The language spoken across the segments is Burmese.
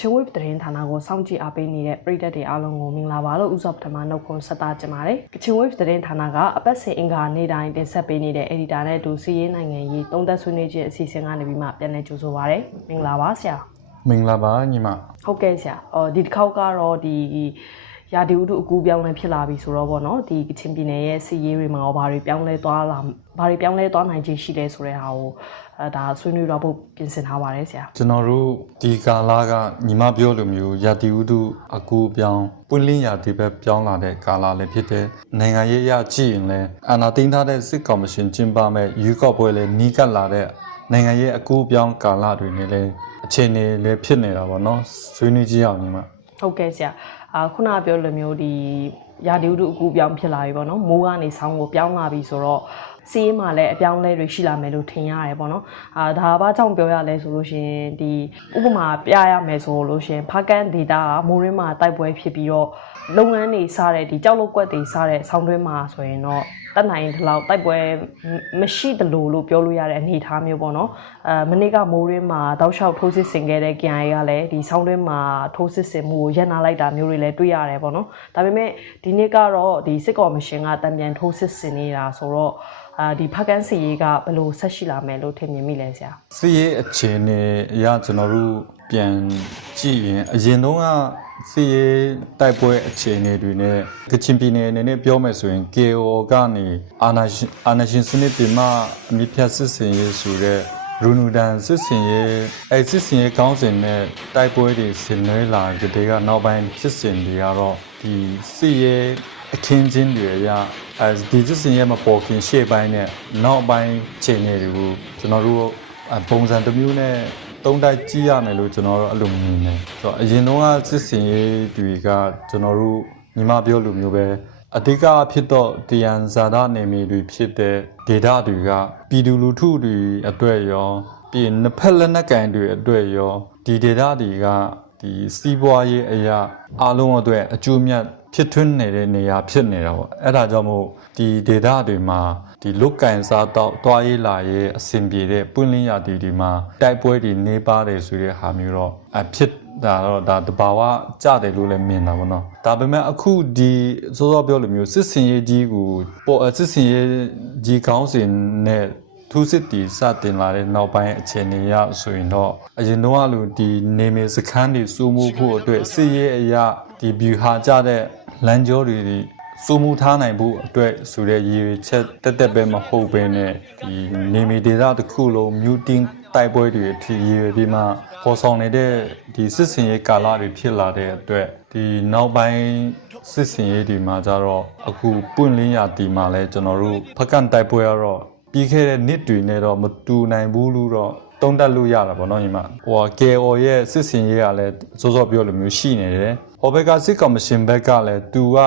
ချင်ဝေးသတင်းဌာနကိုစောင့်ကြည့်အားပေးနေတဲ့ပရိသတ်တွေအားလုံးကိုမင်္ဂလာပါလို့ဥစွာပထမနှုတ်ခွန်းဆက်တာကြပါတယ်။ကချင်ဝေးသတင်းဌာနကအပတ်စဉ်အင်္ဂါနေ့တိုင်းတင်ဆက်ပေးနေတဲ့ editor နဲ့အတူစီးရေးနိုင်ငံရေးသုံးသက်ဆွေးနွေးခြင်းအစီအစဉ်ကနေပြီးမှပြန်လည်ကြိုဆိုပါရစေ။မင်္ဂလာပါဆရာ။မင်္ဂလာပါညီမဟုတ်ကဲ့ဆရာ။အော်ဒီတစ်ခေါက်ကတော့ဒီ ရာဒီဥတုအကူပြောင်းလဲဖြစ်လာပြီဆိုတော့ဗောနော်ဒီကချင်ပြည်နယ်ရဲ့စီရေးတွေမှာရောဘာတွေပြောင်းလဲသွားလာဘာတွေပြောင်းလဲသွားနိုင်ခြင်းရှိလဲဆိုတဲ့ဟာကိုအဲဒါဆွေးနွေးတော့ဖို့ပြင်ဆင်ထားပါတယ်ဆရာကျွန်တော်တို့ဒီကာလကညီမပြောလိုမျိုးရာသီဥတုအကူအပြောင်းပွင့်လင်းရာသီပဲပြောင်းလာတဲ့ကာလလည်းဖြစ်တယ်နိုင်ငံရေးအရကြည့်ရင်လည်းအာဏာသိမ်းထားတဲ့စစ်ကောင်မရှင်ကျင်းပမဲ့ရွေးကောက်ပွဲလည်းနီးကပ်လာတဲ့နိုင်ငံရေးအကူအပြောင်းကာလတွေနဲ့လည်းအခြေအနေလည်းဖြစ်နေတာပေါ့နော်ဆွေးနွေးကြည့်အောင်ညီမဟုတ်ကဲ့ဆရာအာ ခုနကပြောလိုမျိုးဒီရာဒီဥတုအကူပြောင်းဖြစ်လာပြီပေါ့နော်မိုးကနေဆောင်းကိုပြောင်းလာပြီဆိုတော့ စီးရင်မှလည်းအပြောင်းလဲတွေရှိလာမယ်လို့ထင်ရတယ်ပေါ့နော်အာဒါဘာကြောင့်ပြောရလဲဆိုလို့ရှရင်ဒီဥပမာပြရမယ်ဆိုလို့ရှရင်ဖားကန်ဒေတာကမိုးရင်းမှာတိုက်ပွဲဖြစ်ပြီးတော့လုပ်ငန်းတွေစားတဲ့ဒီကြောက်လုတ်ကွက်တွေစားတဲ့ဆောင်းတွင်းမှာဆိုရင်တော့တက်နိုင်ဒီလောက်တိုက်ပွဲမရှိတလို့လို့ပြောလို့ရတဲ့အနေအထားမျိုးပေါ့နော်အဲမနေ့ကမိုးရင်းမှာတောက်လျှောက်ထိုးစစ်ဆင်ခဲ့တဲ့ KIA ကလည်းဒီဆောင်းတွင်းမှာထိုးစစ်ဆင်မှုကိုရပ်နာလိုက်တာမျိုးတွေလည်းတွေ့ရတယ်ပေါ့နော်ဒါပေမဲ့ဒီနေ့ကတော့ဒီစစ်ကော်မရှင်ကတံပြန်ထိုးစစ်ဆင်နေတာဆိုတော့အာဒီဖက်ကန်စီရေးကဘယ်လိုဆက်ရှိလာမယ်လို့ထင်မြင်မိလဲဆရာစစ်ရေးအခြေအနေအရကျွန်တော်တို့ပြန်ကြည့်ရင်အရင်တုန်းကစစ်ရေးတိုက်ပွဲအခြေအနေတွေနဲ့ကချင်ပြည်နယ်အနေနဲ့ပြောမယ်ဆိုရင် KO ကနေအာနာရှင်အာနာရှင်စနစ်ပြမအမြင့်ဖြတ်စစ်စင်ရေးဆိုတဲ့ရူနူဒန်စစ်စင်ရေးအဲစစ်စင်ရေးကောင်းစဉ်နဲ့တိုက်ပွဲတွေဆင်နွှဲလာကြတဲ့ကနောက်ပိုင်းစစ်စင်တွေကတော့ဒီစစ်ရေး အခင်းချင်းတွေအရအဲဒီစစ်စင်ရေးမပေါ်ခင်ရှေ့ပိုင်းနဲ့နောက်ပိုင်းခြေအနေတွေကိုကျွန်တော်တို့အပုံစံတစ်မျိုးနဲ့တုံးတိုက်ကြည့်ရမယ်လို့ကျွန်တော်တို့အဲ့လိုမြင်တယ်ဆိုတော့အရင်တုန်းကစစ်စင်ရေးတွေကကျွန်တော်တို့ညီမပြောလိုမျိုးပဲအဓိကဖြစ်တော့တီယန်ဇာဒနေမီတွေဖြစ်တဲ့ဒေတာတွေကပြည်သူလူထုတွေအတွက်ရောပြီးရင်နှစ်ဖက်လက်နက်ကင်တွေအတွက်ရောဒီဒေတာတွေကဒီစီးပွားရေးအရာအလုံးအတွက်အကျိုးမြတ် ဖြစ်ထွန်းနေတဲ့နေရာဖြစ်နေတာပေါ့အဲ့ဒါကြောင့်မို့ဒီဒေတာတွေမှာဒီလုတ်ကင်စားတော့တွားရေးလာရေးအဆင်ပြေတဲ့ပွင့်လင်းရာသီဒီမှာတိုက်ပွဲတွေနေပါတယ်ဆိုတဲ့ဟာမျိုးတော့အဖြစ်ဒါတော့ဒါတဘာဝကြတယ်လို့လည်းမြင်တာပေါ့နော်ဒါပေမဲ့အခုဒီစောစောပြောလိုမျိုးစစ်စင်ရေးကြီးကိုပေါ်အစစ်စင်ရေးကြီးကောင်းစဉ်နဲ့သူစစ်တီစတင်လာတဲ့နောက်ပိုင်းအခြေအနေရဆိုရင်တော့အရင်တော့အလိုဒီနေမည်စခန်းတွေစိုးမိုးဖို့အတွက်စစ်ရေးအရာဒီ view ဟာကြတဲ့ လမ်းကြောတွေဒီစိုးမိုးထားနိုင်ဖို့အတွက်ဆိုတဲ့ရည်ရွယ်ချက်တက်တက်ပဲမဟုတ်ဘဲနဲ့ဒီနေမည်ဒေသတစ်ခုလုံး muting တိုက်ပွဲတွေအထိရည်ရွယ်ပြီးမှပေါ်ဆောင်နေတဲ့ဒီစစ်စင်ရေးကာလတွေဖြစ်လာတဲ့အတွက်ဒီနောက်ပိုင်းစစ်စင်ရေးဒီမှာကြတော့အခုပွင့်လင်းရာတီမှာလဲကျွန်တော်တို့ဖက်ကန်တိုက်ပွဲကတော့ပြီးခဲ့တဲ့နှစ်တွေနဲ့တော့မတူနိုင်ဘူးလို့တော့တုံးတက်လို့ရတာပေါ့နော်ညီမဟို KO ရဲ့စစ်စင်ရေးကလည်းစောစောပြောလိုမျိုးရှိနေတယ် ဟောဘက်ကစစ်ကော်မရှင်ဘက်ကလည်းသူက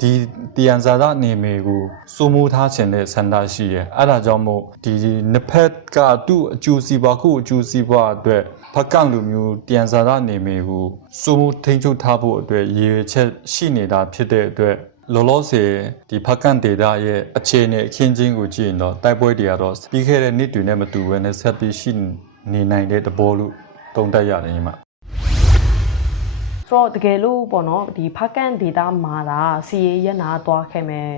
ဒီတီယန်ဇာဒနေမေကိုစိုးမိုးထားခြင်းတဲ့ဆန္ဒရှိရဲအဲ့ဒါကြောင့်မို့ဒီနှစ်ဖက်ကသူ့အကျိုးစီးပွားခုအကျိုးစီးပွားအတွက်ဖက်ကန့်လူမျိုးတီယန်ဇာဒနေမေကိုစိုးမိုးထိန်းချုပ်ထားဖို့အတွက်ရည်ရွယ်ချက်ရှိနေတာဖြစ်တဲ့အတွက်လောလောဆယ်ဒီဖက်ကန်ဒေတာရဲ့အခြေအနေအခင်းချင်းကိုကြည့်ရင်တော့တိုက်ပွဲတွေကတော့ပြီးခဲ့တဲ့နှစ်တွေနဲ့မတူဘဲနဲ့ဆက်ပြီးရှိနေနိုင်တဲ့တဘောလို့တုံ့တက်ရတယ်ညီမ ဆိုတော့တကယ်လို့ပေါ့နော်ဒီဖက်ကန်ဒေတာမှာဒါစီရေးရက်နာသွားခဲ့မယ်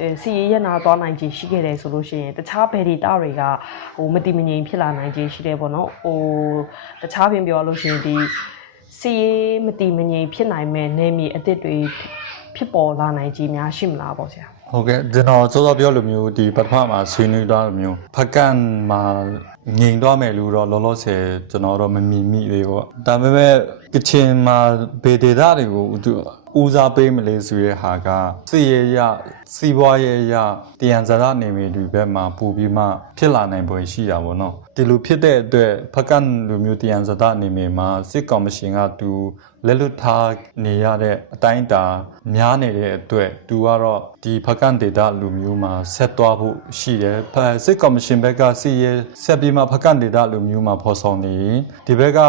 အဲစီရေးရက်နာသွားနိုင်ခြင်းရှိခဲ့တယ်ဆိုလို့ရှိရင်တခြားဘယ်ဒေတာတွေကဟိုမတိမငြိမ်ဖြစ်လာနိုင်ခြင်းရှိတယ်ပေါ့နော်ဟိုတခြားပြင်ပြောလို့ရှိရင်ဒီစီရေးမတိမငြိမ်ဖြစ်နိုင်မဲ့နေမြေအစ်စ်တွေဖြစ်ပေါ်လာနိုင်ခြင်းများရှိမလားပေါ့ဆရာဟုတ်ကဲ့ကျွန်တော်စောစောပြောလိုမျိုးဒီပထမမှာဆွေးနွေးသွားလိုမျိုးဖက်ကန်မှာငြိမ်သွားမယ်လို့တော့လောလောဆယ်ကျွန်တော်တော့မမြင်မိသေးဘူးပေါ့ဒါပေမဲ့ကချင်မှာဘေဒေတာတွေကိုသူဦးစားပေးမလဲဆိုတဲ့ဟာကစစ်ရေးရစီးပွားရေးရတယံဇာတ်နေမီတွေဘက်မှာပူပြီးမှဖြစ်လာနိုင်ပွဲရှိတာပေါ့နော်တဒီလိုဖြစ်တဲ့အတွက်ဖကန်လူမျိုးတယန်ဇဒနေမီမှာစစ်ကောင်မရှင်ကသူလက်လွတ်ထားနေရတဲ့အတိုင်းအတာများနေတဲ့အတွက်သူကတော့ဒီဖကန်ဒေတာလူမျိုးမှာဆက်သွားဖို့ရှိတယ်ဖစစ်ကောင်မရှင်ဘက်ကစီရဲဆက်ပြီးမှဖကန်ဒေတာလူမျိုးမှာဖော်ဆောင်နေရင်ဒီဘက်က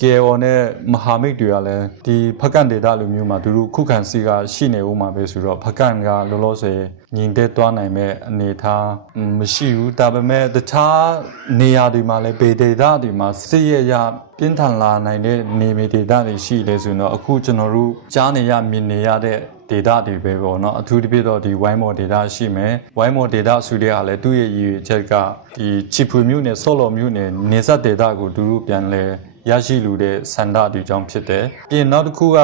KO နဲ့မမိတ်တွေကလည်းဒီဖကန်ဒေတာလူမျိုးမှာသူတို့ခုခံစီကရှိနေဦးမှာပဲဆိုတော့ဖကန်ကလောလောဆယ်ညီတဲ့သွားနိုင်မဲ့အနေအထားမရှိဘူးဒါပေမဲ့တခြားနေရာတွေမှာလည်းပေဒေတာတွေမှာစစ်ရဲရပြင်းထန်လာနိုင်တဲ့နေမီဒေတာတွေရှိလေဆိုတော့အခုကျွန်တော်တို့ကြားနေရမြင်နေရတဲ့ data တွေပဲပေါ့เนาะအထူးသဖြင့်တော့ဒီ wine more data ရှိမယ် wine more data ဆိုတဲ့အားလဲသူ့ရဲ့ရည်ရွယ်ချက်ကဒီချီဖွေမျိုးနဲ့ဆော့လော်မျိုးနဲ့နေဆက် data ကိုသူတို့ပြန်လဲ ရရှိလူတဲ့စန္ဒတွေကြောင့်ဖြစ်တယ်။ပြင်နောက်တစ်ခုက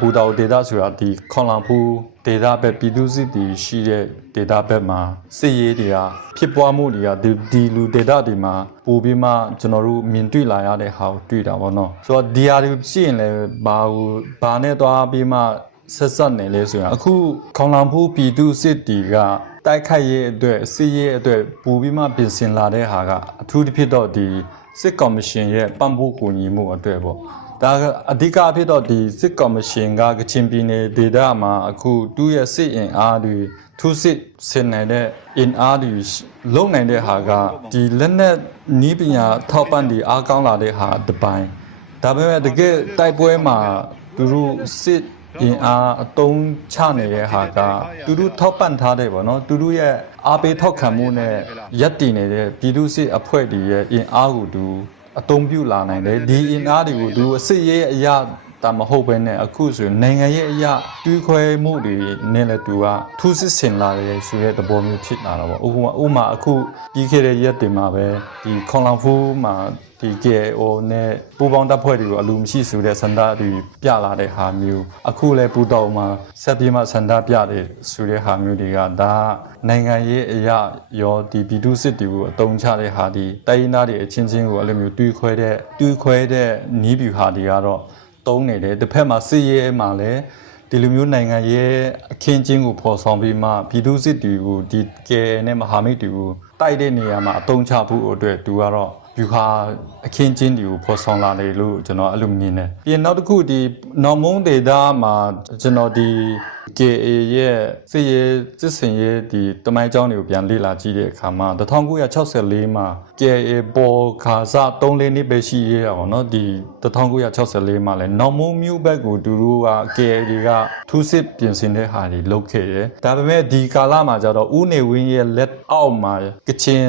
ဘူတာ data ဆိုတာဒီခွန်လောင်ဖူး data ဘက်ပြည်သူစစ်တီရှိတဲ့ data ဘက်မှာစစ်ရေးတွေကဖြစ်ပွားမှုတွေကဒီဒီလူ data တွေမှာပို့ပြီးမှကျွန်တော်တို့မြင်တွေ့လာရတဲ့ဟာကိုတွေ့တာပေါ့နော်။ဆိုတော့ဒီဟာတွေကြည့်ရင်လည်းဘာကိုဘာနဲ့သွားပြီးမှဆက်ဆက်နေလဲဆိုရင်အခုခေါင်လောင်ဖူးပြည်သူစစ်တီကတိုက်ခိုက်ရေးအတွက်စစ်ရေးအတွက်ပူပြီးမှပြင်ဆင်လာတဲ့ဟာကအထူးသဖြင့်တော့ဒီစစ်ကော်မရှင်ရဲ့ပံ့ပိုးကူညီမှုအတွက်ပေါ့ဒါကအဓိကအဖြစ်တော့ဒီစစ်ကော်မရှင်ကကချင်ပြည်နယ်ဒေသမှာအခုသူ့ရဲ့စစ်အင်အားတွေထူးစစ်ဆင်နိုင်တဲ့အင်အားတွေလုံနိုင်တဲ့ဟာကဒီလက်နက်နီးပညာထောက်ပံ့တွေအားကောင်းလာတဲ့ဟာတစ်ပိုင်းဒါပေမဲ့တကယ်တိုက်ပွဲမှာသူတို့စစ် အင်အားအတုံးချနေတဲ့ဟာကသူတို့ထောက်ပံ့ထားတယ်ပေါ့နော်သူတို့ရဲ့အားပေးထောက်ခံမှုနဲ့ရက်တည်နေတဲ့ပြည်သူစစ်အဖွဲ့တွေရဲ့အင်အားကိုသူအတုံးပြုလာနိုင်တယ်ဒီအင်အားတွေကိုသူအစစ်ရေးအရာ တာမဟုတ်ပဲနဲ့အခုဆိုရင်နိုင်ငံရဲ့အရာတွေးခွဲမှုတွေနဲ့လည်းသူကထူးစစ်ဆင်လာတယ်ဆိုတဲ့သဘောမျိုးဖြစ်လာတာပေါ့ဥပမာဥပမာအခုပြီးခဲ့တဲ့ရက်တွေမှာပဲဒီခွန်လောင်ဖူးမှာဒီ KO နဲ့ပူပေါင်းတပ်ဖွဲ့တွေကိုအလူမရှိဆိုတဲ့စန္ဒတွေပြလာတဲ့ဟာမျိုးအခုလည်းပူတော်မှာဆက်ပြီးမှစန္ဒပြတဲ့ဆိုတဲ့ဟာမျိုးတွေကဒါနိုင်ငံရေးအရာရောဒီပြည်သူစစ်တွေကိုအတုံးချတဲ့ဟာဒီတိုင်းရင်းသားတွေအချင်းချင်းကိုအဲ့လိုမျိုးတွေးခွဲတဲ့တွေးခွဲတဲ့နီးပြူဟာတွေကတော့ တုံးနေတယ်တစ်ဖက်မှာစစ်ရေးမှာလည်းဒီလိုမျိုးနိုင်ငံရဲ့အခင်းချင်းကိုဖော်ဆောင်ပြီးမှပြည်သူစစ်တွေကိုဒီကဲနဲ့မဟာမိတ်တွေကိုတိုက်တဲ့နေရာမှာအတုံးချဖို့အတွက်သူကတော့ယူဟာအခင်းချင်းတွေကိုဖော်ဆောင်လာတယ်လို့ကျွန်တော်အဲ့လိုမြင်တယ်။ပြီးနောက်တစ်ခုဒီနော်မုံဒေတာမှာကျွန်တော်ဒီ KA ရဲ့စစ်ရေးစစ်စင်ရေးဒီတမိုင်းကြောင်းတွေကိုပြန်လေ့လာကြည့်တဲ့အခါမှာ1964မှာ KA ပေါ်ခါစ3လေးနှစ်ပဲရှိရအောင်เนาะဒီ1964မှာလဲနော်မုံမျိုးဘက်ကိုသူတို့က KA တွေကထူးစစ်ပြင်ဆင်တဲ့ဟာတွေလုပ်ခဲ့တယ်။ဒါပေမဲ့ဒီကာလမှာကျတော့ဦးနေဝင်းရဲ့လက်အောက်မှာကချင်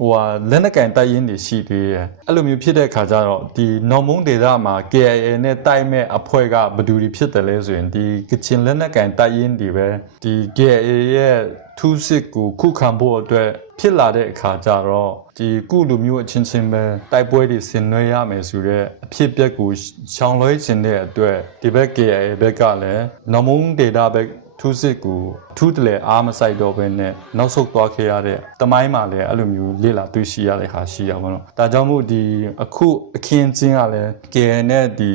ဟိုဟာလက်နက်ကင်တိုက်ရင်တွေရှိသေးတယ်အဲ့လိုမျိုးဖြစ်တဲ့ခါကျတော့ဒီနော်မုံဒေတာမှာ KIA နဲ့တိုက်မဲ့အဖွဲ့ကဘယ်သူတွေဖြစ်တယ်လဲဆိုရင်ဒီကချင်လက်နက်ကင် တိုက်ရင်တွေပဲဒီ KIA ရဲ့ထူးစစ်ကိုခုခံဖို့အတွက်ဖြစ်လာတဲ့အခါကျတော့ဒီကုလူမျိုးအချင်းချင်းပဲတိုက်ပွဲတွေဆင်နွှဲရမယ်ဆိုတော့အဖြစ်အပျက်ကိုရှောင်လွှဲခြင်းတဲ့အတွက်ဒီဘက် KIA ဘက်ကလည်းနော်မုံဒေတာဘက်ထူးစစ်ကိုထူးတလဲအားမဆိုင်တော့ဘဲနဲ့နောက်ဆုတ်သွားခဲ့ရတဲ့တမိုင်းမှာလည်းအဲ့လိုမျိုးလေ့လာတွေ့ရှိရတဲ့ဟာရှိရပါတော့။ဒါကြောင့်မို့ဒီအခုအခင်းချင်းကလည်း KN နဲ့ဒီ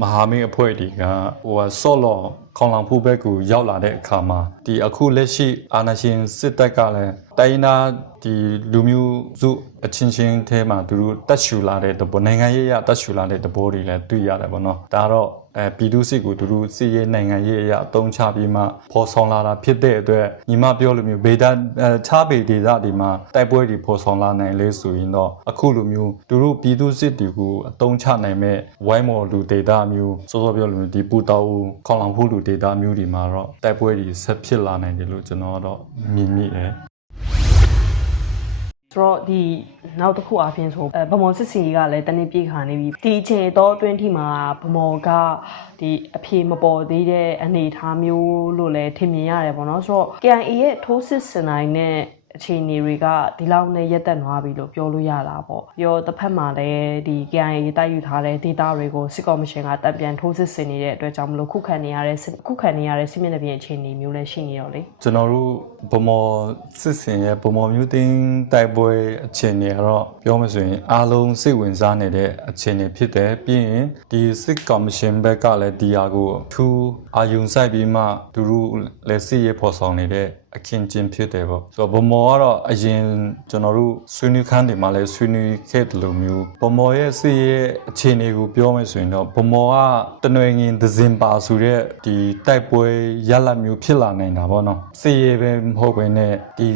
မဟာမိတ်အဖွဲ့တွေကဟိုဆော့လော် ခေါင်လောင်ဖူးဘက်ကိုရောက်လာတဲ့အခါမှာဒီအခုလက်ရှိအာဏာရှင်စစ်တပ်ကလည်းတိုင်းနာဒီလူမျိုးစုအချင်းချင်းထဲမှာသူတို့တက်ရှူလာတဲ့တဘောနိုင်ငံရေးအရတက်ရှူလာတဲ့တဘောတွေလည်းတွေ့ရတယ်ပေါ့နော်ဒါတော့အဲပြည်သူစစ်ကိုသူတို့စစ်ရေးနိုင်ငံရေးအရအသုံးချပြီးမှဖော်ဆောင်လာတာဖြစ်တဲ့အတွက်ညီမပြောလိုမျိုးဗေဒအဲခြားပေဒေသဒီမှာတိုက်ပွဲတွေဖော်ဆောင်လာနိုင်လေဆိုရင်တော့အခုလိုမျိုးသူတို့ပြည်သူစစ်တွေကိုအသုံးချနိုင်မဲ့ဝိုင်းမော်လူဒေသမျိုးစောစောပြောလိုမျိုးဒီပူတောက်ခေါလောင်ဖူးလူဒေသမျိုးဒီမှာတော့တိုက်ပွဲတွေဆက်ဖြစ်လာနိုင်တယ်လို့ကျွန်တော်တော့မြင်မိတယ်ဆိုတော့ဒီနောက်တစ်ခုအပြင်ဆိုအဲဗမော်စစ်စီကလည်းတနေ့ပြေခါနေပြီဒီအချိန်တော့အတွင်းထိမှာဗမော်ကဒီအဖြေမပေါ်သေးတဲ့အနေအထားမျိုးလို့လည်းထင်မြင်ရတယ်ပေါ့နော်ဆိုတော့ KIA ရဲ့ထိုးစစ်စင်နိုင်တဲ့ အခြေအနေတွေကဒီလောက်နဲ့ရက်သက်သွားပြီလို့ပြောလို့ရတာပေါ့။ပြီးတော့တစ်ဖက်မှာလည်းဒီ KIA တိုက်ယူထားတဲ့ data တွေကိုစစ်ကော်မရှင်ကတပ်ပြန်ထိုးစစ်ဆင်နေတဲ့အတွက်ကြောင့်မလို့ခုခံနေရတဲ့စစ်ခုခံနေရတဲ့စစ်မျက်နှာပြင်အခြေအနေမျိုးလည်းရှိနေရောလေ။ကျွန်တော်တို့ဗမော်စစ်စင်ရဲ့ဗမော်မျိုးတင်းတိုက်ပွဲအခြေအနေကတော့ပြောမှဆိုရင်အားလုံးစိတ်ဝင်စားနေတဲ့အခြေအနေဖြစ်တယ်ပြီးရင်ဒီစစ်ကော်မရှင်ဘက်ကလည်းဒီဟာကိုထူးအာယုံဆိုင်ပြီးမှသူတို့လည်းစစ်ရေးဖော်ဆောင်နေတဲ့ အခင်းကျင်းဖြစ်တယ်ပေါ့ဆိုတော့ဗမောကတော့အရင်ကျွန်တော်တို့ဆွေးနွေးခန်းတွေမှာလည်းဆွေးနွေးခဲ့တယ်လို့မျိုးဗမောရဲ့စီရဲ့အခြေအနေကိုပြောမယ်ဆိုရင်တော့ဗမောကတနွေငင်ဒဇင်ပါဆိုတဲ့ဒီတိုက်ပွဲရလဒ်မျိုးဖြစ်လာနိုင်တာပေါ့နော်စီရဲ့ပဲမဟုတ်ဘဲနဲ့ဒီ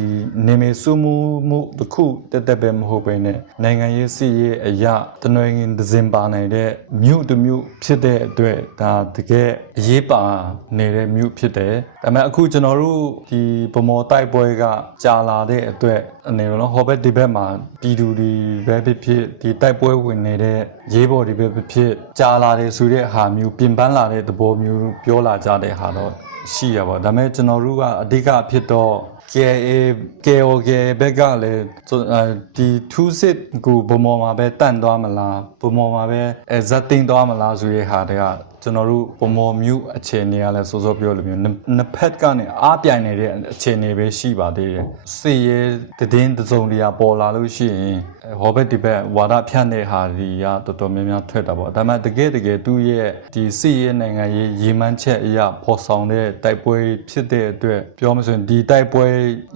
နေမေစုမှုမှုတစ်ခုတက်တက်ပဲမဟုတ်ဘဲနဲ့နိုင်ငံရေးစီရဲ့အရာတနွေငင်ဒဇင်ပါနိုင်တဲ့မြို့တစ်မြို့ဖြစ်တဲ့အတွက်ဒါတကယ်အရေးပါနေတဲ့မြို့ဖြစ်တယ် ဒါပေမဲ့အခုကျွန်တော်တို့ဒီဗမောတိုက်ပွဲကကြာလာတဲ့အတွက်အနေနဲ့ဟောဘက်ဒီဘက်မှာပြည်သူတွေပဲဖြစ်ဖြစ်ဒီတိုက်ပွဲဝင်နေတဲ့ရေးဘော်တွေပဲဖြစ်ဖြစ်ကြာလာတယ်ဆိုတဲ့ဟာမျိုးပြင်ပန်းလာတဲ့သဘောမျိုးပြောလာကြတဲ့ဟာတော့ရှိရပါဒါပေမဲ့ကျွန်တော်တို့ကအဓိကဖြစ်တော့ KA KOK ဘက်ကလည်းဆိုအဲဒီထူးစစ်ကိုဘုံမော်မှာပဲတန့်သွားမလားဘုံမော်မှာပဲအဲဇက်တင်သွားမလားဆိုတဲ့ဟာတည်းက ကျွန်တော်တို့ဘုံမော်မျိုးအခြေအနေကလည်းစိုးစိုးပြောလို့မျိုးနှစ်နှစ်ဖက်ကနေအားပြိုင်နေတဲ့အခြေအနေပဲရှိပါသေးတယ်စစ်ရေးတည်င်းတစ်စုံတရာပေါ်လာလို့ရှိရင်အဲဟောဘက်ဒီဘက်ဝါဒဖြန့်တဲ့ဟာတွေကတော်တော်များများထွက်တာပေါ့ဒါပေမဲ့တကယ်တကယ်သူ့ရဲ့ဒီစစ်ရေးနိုင်ငံရေးရည်မှန်းချက်အရာပေါ်ဆောင်တဲ့တိုက်ပွဲဖြစ်တဲ့အတွက်ပြောမှဆိုရင်ဒီတိုက်ပွဲ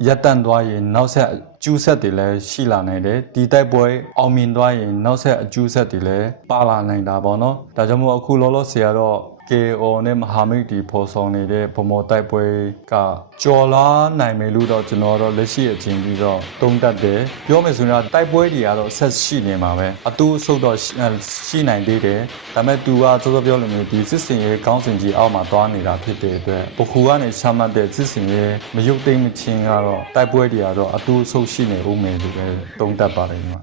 ရပ်တန့်သွားရင်နောက်ဆက်အ ကျူးဆက်တွေလည်းရှိလာနိုင်တယ်ဒီတိုက်ပွဲအောင်မြင်သွားရင်နောက်ဆက်အကျူးဆက်တွေလည်းပါလာနိုင်တာပေါ့နော်ဒါကြောင့်မို့အခုလောလောဆယ်ကတော့ KO နဲ့မဟာမိတ်ဒီပေါ်ဆောင်နေတဲ့ဗမော်တိုက်ပွဲကကြော်လာနိုင်မယ်လို့တော့ကျွန်တော်တော့လက်ရှိအချိန်ကြီးတော့တုံးတက်တယ်ပြောမယ်ဆိုရင်တော့တိုက်ပွဲတွေကတော့ဆက်ရှိနေမှာပဲအတူအဆုတ်တော့ရှိရှိနိုင်သေးတယ်ဒါပေမဲ့သူကစောစောပြောလိုမျိုးဒီစစ်စင်ရေးကောင်းစင်ကြီးအောက်မှာသွားနေတာဖြစ်တဲ့အတွက်ပခုကနေချမှတ်တဲ့စစ်စင်ရေးမရုပ်သိမ်းမချင်းကတော့တိုက်ပွဲတွေကတော့အတူအဆုတ်ရှိနေဦးမယ်လို့ပဲတုံးတက်ပါတယ်ညီမ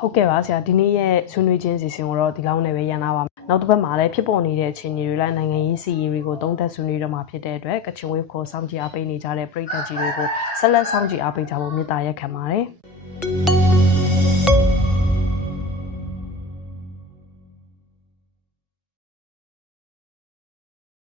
ဟုတ်ကဲ့ပါဆရာဒီနေ့ရဲ့ဆွေးနွေးခြင်းစီစဉ်ကိုတော့ဒီလောက်နဲ့ပဲရန်လာပါမယ် နောက်တစ်ပတ်မှာလည်းဖြစ်ပေါ်နေတဲ့အခြေအနေတွေလည်းနိုင်ငံရေးစီရေးတွေကိုသုံးသပ်ဆွေးနွေးတော့မှာဖြစ်တဲ့အတွက်ကချင်ဝေးကိုစောင့်ကြည့်အားပေးနေကြတဲ့ပရိသတ်ကြီးတွေကိုဆက်လက်စောင့်ကြည့်အားပေးကြဖို့မေတ္တာရက်ခံပါတယ်